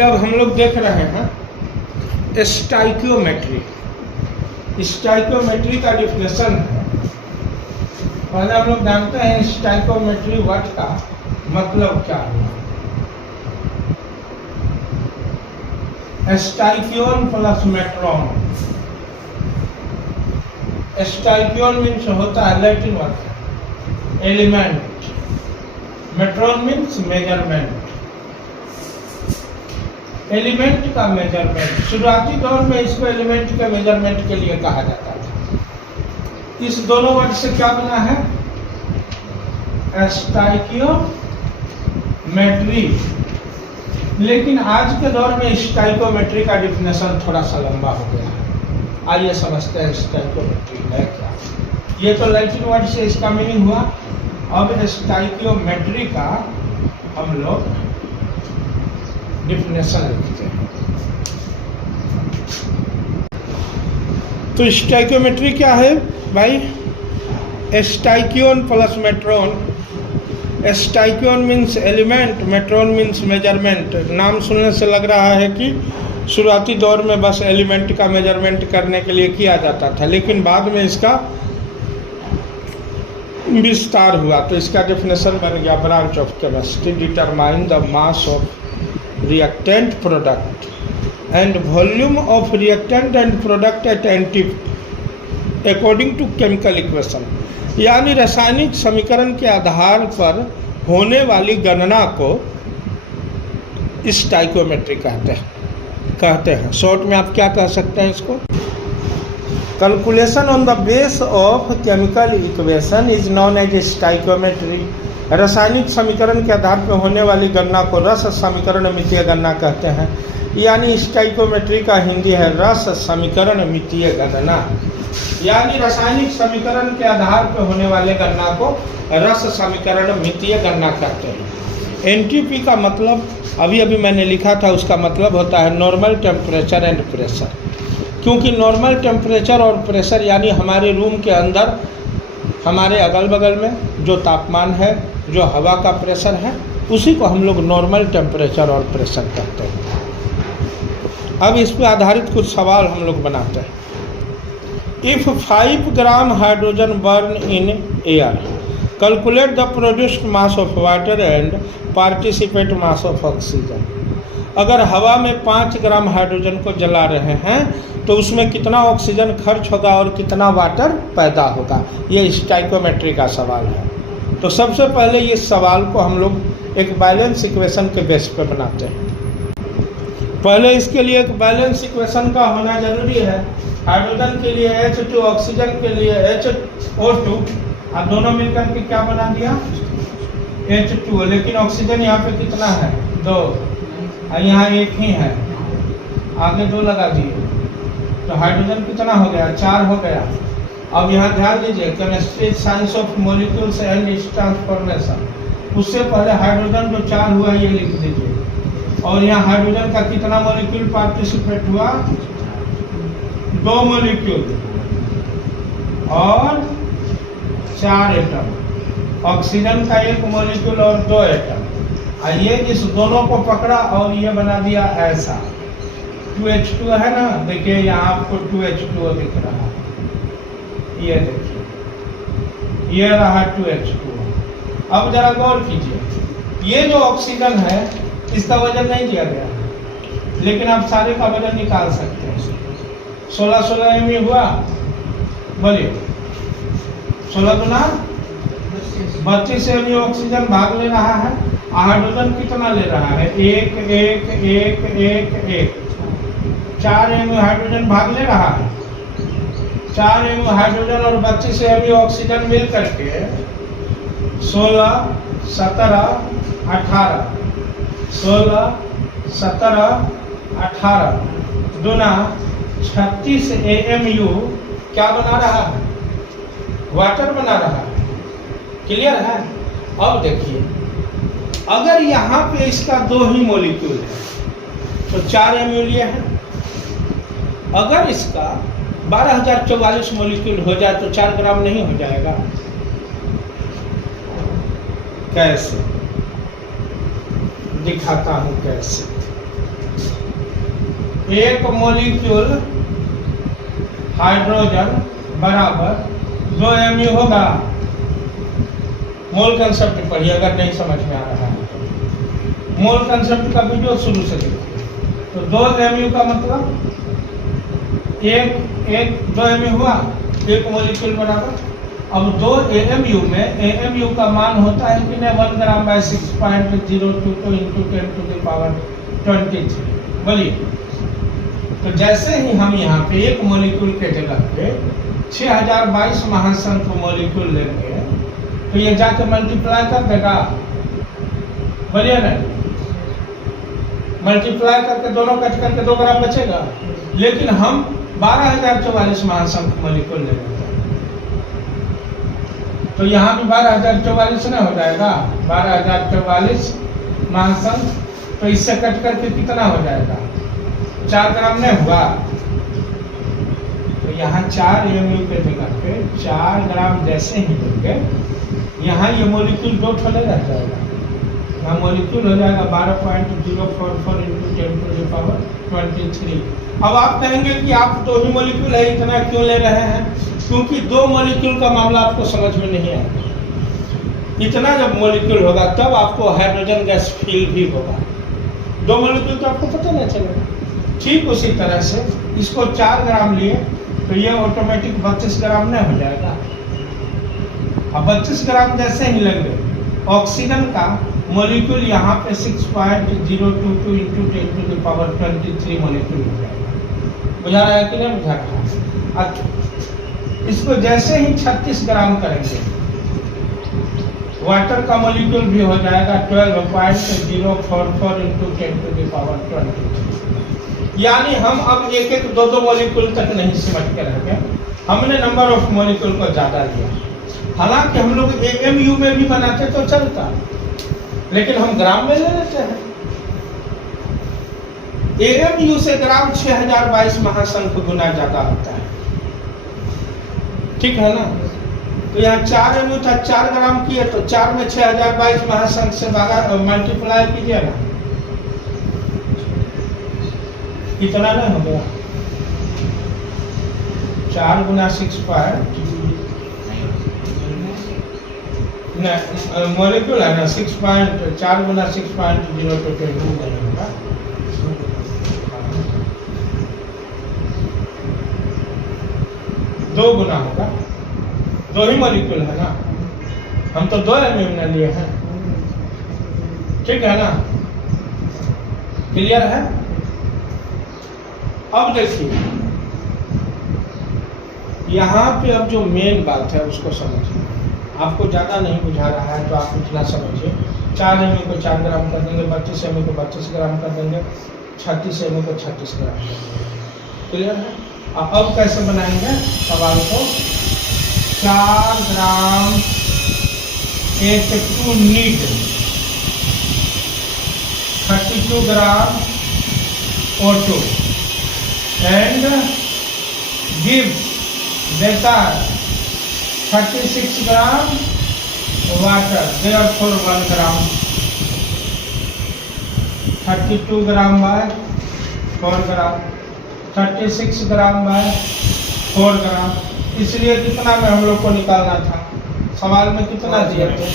अब हम लोग देख रहे हैं स्टाइकियोमेट्री। स्टाइकियोमेट्री का डिफिनेशन है। पहले हम लोग जानते हैं स्टाइकियोमेट्री वर्ड का मतलब क्या है। स्टाइकियोन प्लस मेट्रॉन। स्टाइकियोन मीन्स होता है लैटिन वर्ड एलिमेंट, मेट्रॉन मीन्स मेजरमेंट। एलिमेंट का मेजरमेंट, शुरुआती दौर में इसको एलिमेंट के मेजरमेंट के लिए कहा जाता था। इस दोनों वर्ड से क्या बना है, स्टाइकियोमेट्री। लेकिन आज के दौर में स्टाइकियोमेट्री का डिफिनेशन थोड़ा सा लंबा हो गया है। आइए समझते हैं स्टाइकियोमेट्री है क्या। ये तो लैटिन वर्ड से इसका मीनिंग हुआ। अब स्टाइकियोमेट्री का हम लोग डिफिनेशन लिखते हैं। तो स्टाइकियोमेट्री क्या है भाई, स्टाइकियोन प्लस मेट्रॉन। स्टाइकियोन मीन्स एलिमेंट, मेट्रॉन मीन्स मेजरमेंट। नाम सुनने से लग रहा है कि शुरुआती दौर में बस एलिमेंट का मेजरमेंट करने के लिए किया जाता था, लेकिन बाद में इसका विस्तार हुआ। तो इसका डेफिनेशन बन गया, branch of chemistry determine the mass of reactant product and volume of reactant and product at NT according to chemical equation। यानी रासायनिक समीकरण के आधार पर होने वाली गणना को स्टाइकियोमेट्री कहते हैं। शॉर्ट में आप क्या कह सकते हैं इसको, calculation on the base of chemical equation is known as stoichiometry. रासायनिक समीकरण के आधार पर होने वाली गणना को रस समीकरण मितीय गणना कहते हैं। यानी स्टाइकियोमेट्री का हिंदी है रस समीकरण मितीय गणना। यानी रासायनिक समीकरण के आधार पर होने वाले गणना को रस समीकरण मितीय गणना कहते हैं। एनटीपी का मतलब अभी अभी मैंने लिखा था, उसका मतलब होता है नॉर्मल टेम्परेचर एंड प्रेशर। क्योंकि नॉर्मल टेम्परेचर और प्रेशर यानी हमारे रूम के अंदर हमारे अगल बगल में जो तापमान है, जो हवा का प्रेशर है, उसी को हम लोग नॉर्मल टेम्परेचर और प्रेशर कहते हैं। अब इस पर आधारित कुछ सवाल हम लोग बनाते हैं। If 5 gram hydrogen burn in air, calculate the produced mass of water and participate mass of oxygen. अगर हवा में 5 ग्राम हाइड्रोजन को जला रहे हैं तो उसमें कितना ऑक्सीजन खर्च होगा और कितना वाटर पैदा होगा। ये स्टाइकियोमेट्री का सवाल है। तो सबसे पहले इस सवाल को हम लोग एक बैलेंस इक्वेशन के बेस पे बनाते हैं। पहले इसके लिए एक बैलेंस इक्वेशन का होना जरूरी है। हाइड्रोजन के लिए H2, ऑक्सीजन के लिए HO2, अब दोनों मिलकर के क्या बना दिया, H2। लेकिन ऑक्सीजन यहाँ पे कितना है, 2, और यहाँ 1 ही है, आगे 2 लगा दिए तो हाइड्रोजन कितना हो गया, 4 हो गया। अब यहाँ ध्यान दीजिए, chemistry science of molecules and it's transformation. उससे पहले हाइड्रोजन जो 4 हुआ ये लिख दीजिए। और यहाँ हाइड्रोजन का कितना मॉलिक्यूल पार्टिसिपेट हुआ, 2 मॉलिक्यूल और 4 एटम। ऑक्सीजन का 1 मॉलिक्यूल और 2 एटम। ये इस दोनों को पकड़ा और ये बना दिया ऐसा। 2H2 है ना, देखिए यहाँ आपको 2H2 दिख रहा है, ये देखिए, ये रहा 2H2। अब जरा गौर कीजिए, ये जो ऑक्सीजन है इसका वजन नहीं दिया गया, लेकिन आप सारे का वजन निकाल सकते हैं। 16 MU हुआ, बोलिए 16 गुना 32 MU ऑक्सीजन भाग ले रहा है। हाइड्रोजन कितना ले रहा है, 1 1 1 1 1, 4 MU हाइड्रोजन भाग ले रहा है। 4 MU हाइड्रोजन और 32 MU ऑक्सीजन मिल करके 16 17 18, 16 17 18 दूना 36 AMU क्या बना रहा है, वाटर बना रहा है। क्लियर है। अब देखिए, अगर यहाँ पे इसका 2 ही मॉलिक्यूल है तो 4 MU लिए हैं। अगर इसका 12,044 मॉलिक्यूल हो जाए तो 4 ग्राम नहीं हो जाएगा। कैसे, दिखाता हूँ कैसे। एक मॉलिक्यूल हाइड्रोजन बराबर 2 mu होगा। मोल कंसेप्ट पढ़िए अगर नहीं समझ में आ रहा है। मोल कंसेप्ट का वीडियो शुरू से देखिए। तो 2 mu का मतलब एक 2 mu हुआ, एक मॉलिक्यूल बराबर। अब 2 AMU में AMU का मान होता है कि नहीं 1 gram by 6.022 into 10 to the power 23। बोलिए। तो जैसे ही हम यहाँ पे एक मॉलिक्यूल के जगह पे 6022 महासंख्य मॉलिक्यूल लेंगे तो ये जाके मल्टीप्लाई कर देगा। बोलिए ना, मल्टीप्लाई करके दोनों कट करके 2 ग्राम बचेगा। लेकिन हम 12044 महासंख्य मॉलिक्यूल ले लेते हैं तो यहाँ भी 12044 ना हो जाएगा। 12044 महासंख्य, तो इससे कट करके कितना हो जाएगा? 4 ग्राम नहीं हुआ। तो यहाँ 4 mu के जगह पे 4 ग्राम जैसे ही देंगे, यहाँ ये मॉलिक्यूल 2 ठोले रह जाएगा। यहाँ मॉलिक्यूल हो जाएगा 12.044 इंटू 10 टू द पावर 23। अब आप कहेंगे कि आप 2 ही मॉलिक्यूल है, इतना क्यों ले रहे हैं? क्योंकि 2 मॉलिक्यूल का मामला आपको समझ में नहीं आएगा। इतना जब मॉलिक्यूल होगा तब आपको हाइड्रोजन गैस फील भी होगा। 2 मॉलिक्यूल तो आपको पता नहीं चलेगा। ठीक उसी तरह से इसको 4 ग्राम लिए तो ये ऑटोमेटिक 32 ग्राम नहीं हो जाएगा। अब 32 ग्राम जैसे ही लेंगे, ऑक्सीजन का मॉलिक्यूल यहाँ पे 6.022 into 10 to the power 23 molecule हो जाएगा। बुझा रहा है कि नहीं बुझा रहा? अच्छा, इसको जैसे ही 36 ग्राम करेंगे, वाटर का मॉलिक्यूल भी हो जाएगा 12.044 इंटू 10 टू द पावर 23। यानी हम अब एक 2 मॉलिक्यूल तक नहीं समझ के रह गए, हमने नंबर ऑफ मॉलिक्यूल को ज्यादा लिया। हालांकि हम लोग AMU में भी बनाते तो चलता, लेकिन हम ग्राम में ले लेते हैं। AMU से ग्राम 6022 महासंख्य गुना ज्यादा होता है। ठीक है ना? तो यहाँ 4 mu था, 4 ग्राम किए तो 4 में 6022 महासंख्य से मल्टीप्लाई कीजिए ना, कितना नहीं हो गया? 4 गुना 6 मॉलिक्यूल है ना, 4 गुना 6.022 होगा। 2 गुना होगा, 2 ही मॉलिक्यूल है ना। हम तो 2 MU लिए हैं। ठीक है ना? क्लियर है? अब देखिए यहाँ पे अब जो मेन बात है उसको समझिए। आपको ज़्यादा नहीं बुझा रहा है तो आप इतना समझिए। 4 MU को 4 ग्राम कर देंगे, 32 MU को 32 ग्राम कर देंगे, 36 MU को 36 ग्राम कर देंगे। क्लियर है? अब कैसे बनाएंगे सवाल को? 4 ग्राम H2 need 32 gram O2 and gives देता 36 ग्राम वाटर, therefore 1 ग्राम। 32 ग्राम बाय 4 ग्राम, 36 ग्राम बाय 4 ग्राम। इसलिए कितना में हम लोग को निकालना था? सवाल में कितना दिए थे?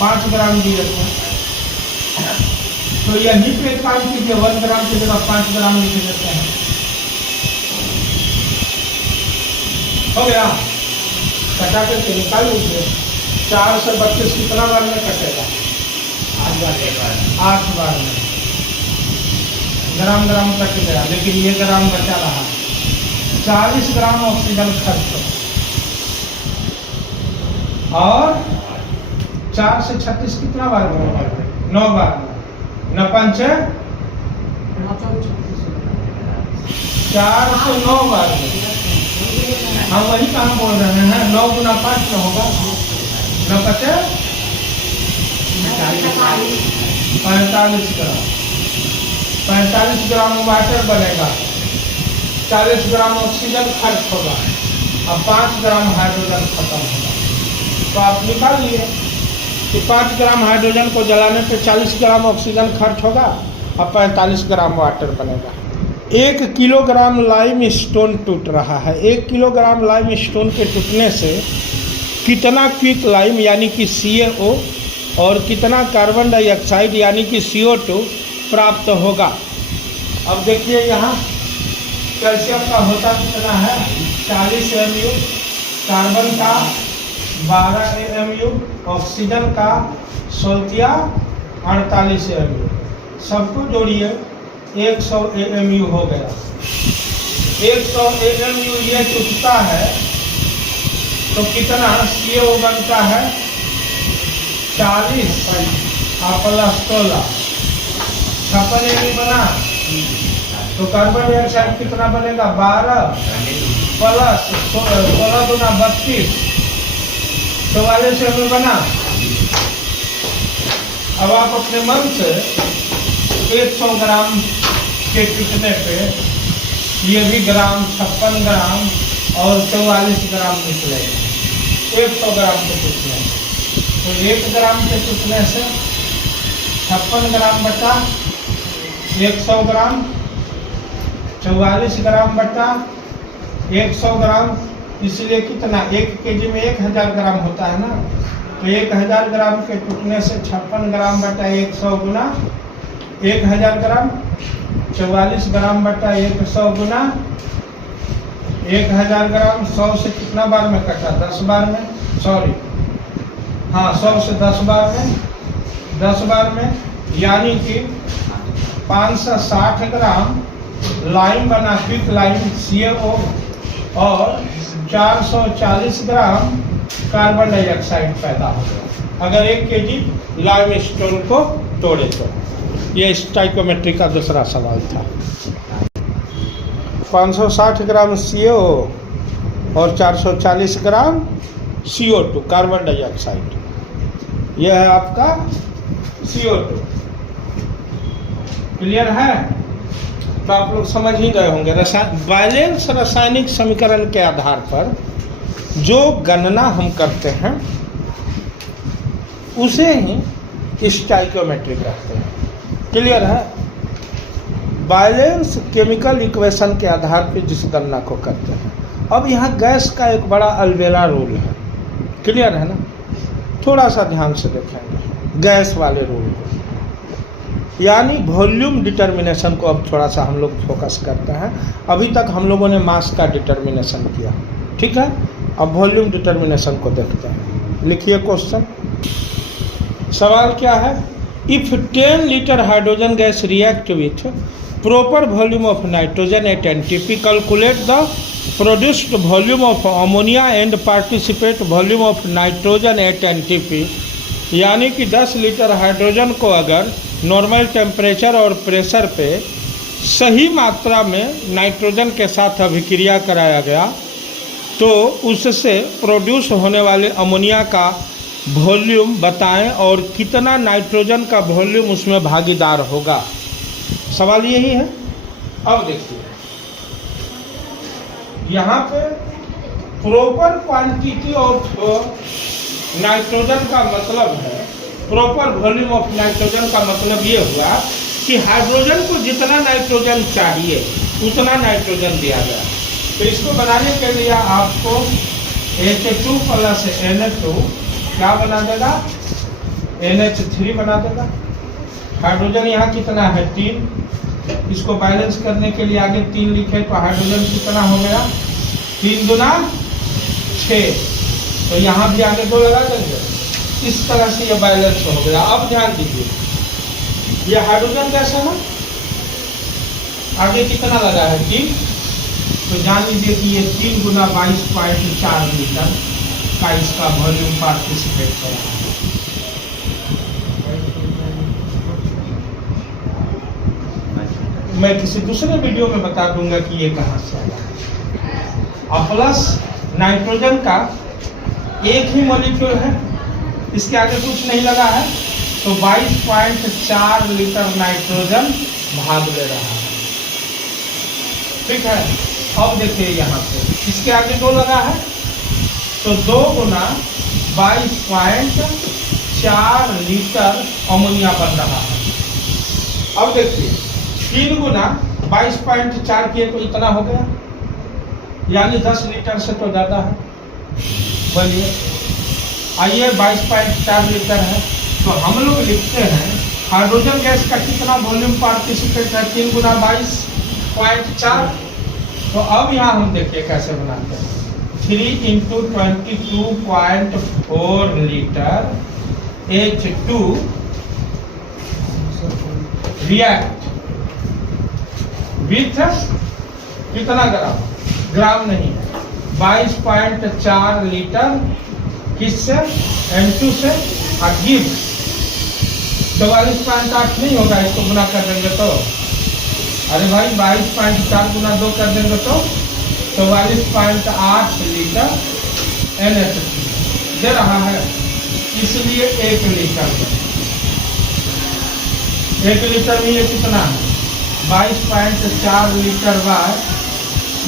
5 ग्राम दिए थे। तो यही पे काम कीजिए, 1 ग्राम की जगह 5 ग्राम लिख देते हैं। हो गया? कटा करके निकाल लीजिए। 4 से 32 कितना बार में कटेगा? 8 बार में। ग्राम ग्राम कट गया, लेकिन ये ग्राम बचा रहा। 40 ग्राम ऑक्सीजन खर्च और 4 से 36 कितना बार में? 9 बार में। 9 5 4 से 9 बार में। हम वही कहाँ बोल रहे हैं? 9 गुना 5 में होगा। 9 5 45 ग्राम। 45 ग्राम वाटर बनेगा, 40 ग्राम ऑक्सीजन खर्च होगा और 5 ग्राम हाइड्रोजन खत्म होगा। तो आप निकाल लिए कि 5 ग्राम हाइड्रोजन को जलाने पे 40 ग्राम ऑक्सीजन खर्च होगा और 45 ग्राम वाटर बनेगा। 1 किलोग्राम लाइम स्टोन टूट रहा है। 1 किलोग्राम लाइम स्टोन के टूटने से कितना क्विक लाइम यानी कि CaO और कितना कार्बन डाइऑक्साइड यानी कि CO2 प्राप्त होगा। अब देखिए यहाँ कैल्शियम का होता कितना है 40 mu, कार्बन का 12 mu, ऑक्सीजन का 48 mu, सबको जोड़िए 100 AMU हो गया। 100 AMU ये टूटता है तो कितना CO बनता है 40 प्लस 16 56 AMU बना, तो कार्बन डाइऑक्साइड कितना बनेगा 12 प्लस 16 गुना 32 44 AMU बना। अब आप अपने मन से 100 ग्राम के टूटने पे ये भी ग्राम 56 ग्राम और 44 ग्राम निकलेगा 100 ग्राम के टूटने। तो 1 ग्राम के टूटने से 56 ग्राम बटा 100 ग्राम, 44 ग्राम बटा 100 ग्राम, इसलिए कितना 1 केजी में 1000 ग्राम होता है ना, तो 1000 ग्राम के टूटने से 56 ग्राम बटा 100 गुना 1000 ग्राम, 44 ग्राम बटा 100 गुना 1000 ग्राम। 100 से कितना बार में कटा 10 बार में, सॉरी हाँ 100 से 10 बार में, 10 बार में, यानी कि 560 ग्राम लाइम बना क्विक लाइम CaO और 440 ग्राम कार्बन डाइऑक्साइड पैदा हो गया अगर 1 केजी लाइम स्टोन को तोड़े तो। ये स्टाइकोमेट्री का दूसरा सवाल था। 560 ग्राम CaO और 440 ग्राम CO2 कार्बन डाइऑक्साइड, यह है आपका CO2। क्लियर है? तो आप लोग समझ ही गए होंगे। बैलेंस रासायनिक समीकरण के आधार पर जो गणना हम करते हैं उसे ही स्टाइकोमेट्री कहते हैं। क्लियर है? बैलेंस केमिकल इक्वेशन के आधार पर जिस गणना को करते हैं। अब यहाँ गैस का एक बड़ा अलबेला रूल है। क्लियर है ना? थोड़ा सा ध्यान से देखेंगे गैस वाले रूल को, यानी वॉल्यूम डिटर्मिनेशन को अब थोड़ा सा हम लोग फोकस करते हैं। अभी तक हम लोगों ने मास का डिटर्मिनेशन किया, ठीक है? अब वॉल्यूम डिटर्मिनेशन को देखते हैं। लिखिए क्वेश्चन। सवाल क्या है? If 10 litre hydrogen gas react with proper volume of nitrogen at NTP, calculate the produced volume of ammonia and participate volume of nitrogen at NTP। यानी कि 10 लीटर हाइड्रोजन को अगर नॉर्मल टेम्परेचर और प्रेशर पे सही मात्रा में नाइट्रोजन के साथ अभिक्रिया कराया गया तो उससे प्रोड्यूस होने वाले अमोनिया का वॉल्यूम बताएं और कितना नाइट्रोजन का वॉल्यूम उसमें भागीदार होगा। सवाल यही है। अब देखिए यहाँ पे प्रॉपर क्वांटिटी ऑफ नाइट्रोजन का मतलब है, प्रॉपर वॉल्यूम ऑफ नाइट्रोजन का मतलब ये हुआ कि हाइड्रोजन को जितना नाइट्रोजन चाहिए उतना नाइट्रोजन दिया गया। तो इसको बनाने के लिए आपको H2 प्लस NH2 क्या बना देगा? NH3 बना देगा। हाइड्रोजन यहाँ कितना है 3, इसको बैलेंस करने के लिए आगे 3 लिखे तो हाइड्रोजन कितना हो गया 3 गुना 6, तो यहाँ भी आगे 2 लगा देंगे। इस तरह से ये बैलेंस हो गया। अब ध्यान दीजिए ये हाइड्रोजन गैस है ना, आगे कितना लगा है 3, तो जान लीजिए कि ये 3 गुना 22.4 लीटर का इसका वॉल्यूम पार्टिसिपेट कर रहा है। मैं किसी दूसरे वीडियो में बता दूंगा कि ये कहाँ से आया है। और प्लस नाइट्रोजन का एक ही मॉलिक्यूल है, इसके आगे कुछ नहीं लगा है, तो 22.4 लीटर नाइट्रोजन भाग ले रहा है। ठीक है? अब देखिए यहाँ पे इसके आगे 2 लगा है, तो 2 गुना 22.4 लीटर अमोनिया बन रहा है। अब देखिए 3 गुना 22.4 किए तो इतना हो गया, यानी 10 लीटर से तो ज़्यादा है। बोलिए, आइए 22.4 लीटर है, तो हम लोग लिखते हैं हाइड्रोजन गैस का कितना वॉल्यूम पार्टिसिपेट है, 3 गुना 22.4। तो अब यहाँ हम देखिए कैसे बनाते हैं, 3 × 22.4 लीटर H2 रिएक्ट विथ कितना ग्राम, ग्राम नहीं, 22.4 लीटर किससे, N2 से, और गिव 44.8 नहीं होगा, इसको गुना कर देंगे तो, अरे भाई 22.4 गुना 2 कर देंगे तो 44.8 लीटर NH2 दे रहा है। इसलिए 1 लीटर में ये कितना है, 22.4 लीटर बार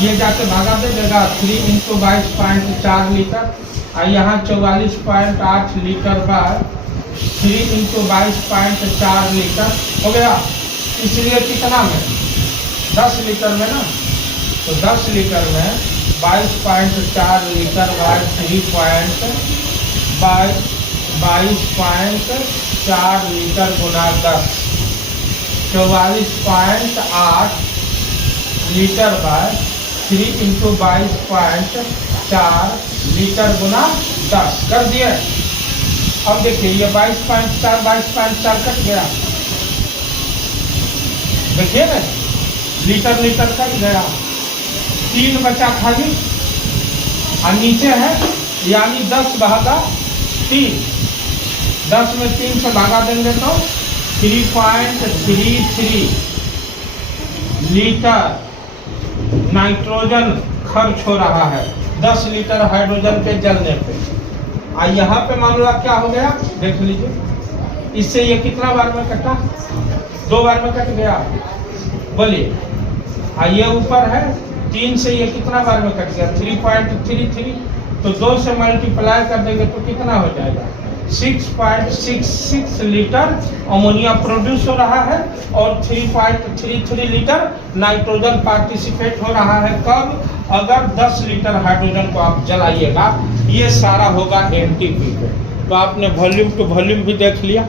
ये जाके भागा दे देगा 3 × 22.4 लीटर, और यहाँ 44.8 लीटर बार 3 × 22.4 लीटर हो गया। इसलिए कितना में, 10 लीटर में ना, तो 10 लीटर में 22.4 लीटर बार 22.4 लीटर गुना 10, 44.8 लीटर बार 3 × 22.4 लीटर गुना 10 कर दिए। अब देखिए ये 22.4 कट गया, देखिए ना, लीटर कट गया, 3 बचा खाली, और नीचे है यानी 10/3, 10 में 3 से भागा देंगे तो 3.33 लीटर नाइट्रोजन खर्च हो रहा है 10 लीटर हाइड्रोजन के जलने पे। और यहाँ पे मामला क्या हो गया देख लीजिए, इससे ये कितना बार में कटा, 2 बार में कट गया। बोलिए, ये ऊपर है 3 से ये कितना बार में कट गया, 3.33, तो 2 से मल्टीप्लाई कर देंगे तो कितना हो जाएगा, 6.66 लीटर अमोनिया प्रोड्यूस हो रहा है, और 3.33 लीटर नाइट्रोजन पार्टिसिपेट हो रहा है। कब, अगर 10 लीटर हाइड्रोजन को आप जलाइएगा, ये सारा होगा NTP पे। तो आपने वॉल्यूम टू वॉल्यूम भी देख लिया।